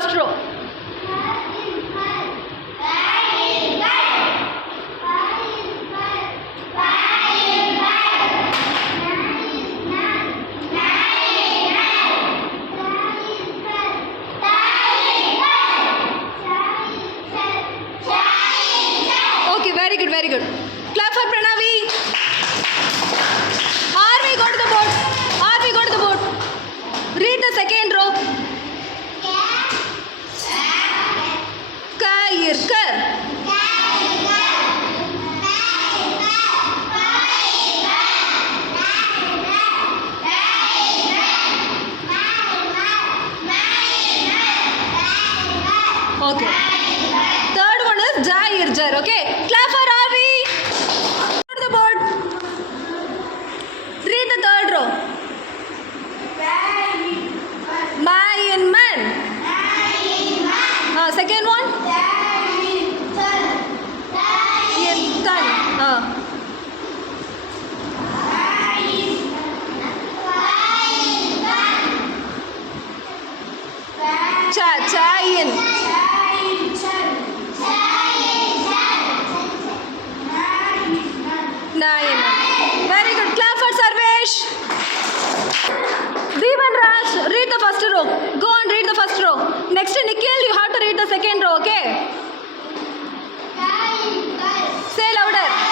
first row. Okay, very good, very good. Clap for Pranavi. Arvi, go to the board. Arvi, go to the board. Read the second row. Kayirkar. Okay. Third one is Jairjar. Okay. Clap for Arvi. Go to the board. Read the third row. Mayan. Second one. Yintan. Chayin. Nayan. Very good. Clap for Sarvesh. Deepan Raj, read the first row. Go and read the first row. Next, Nikhil, you have to read the second row, okay? Say louder.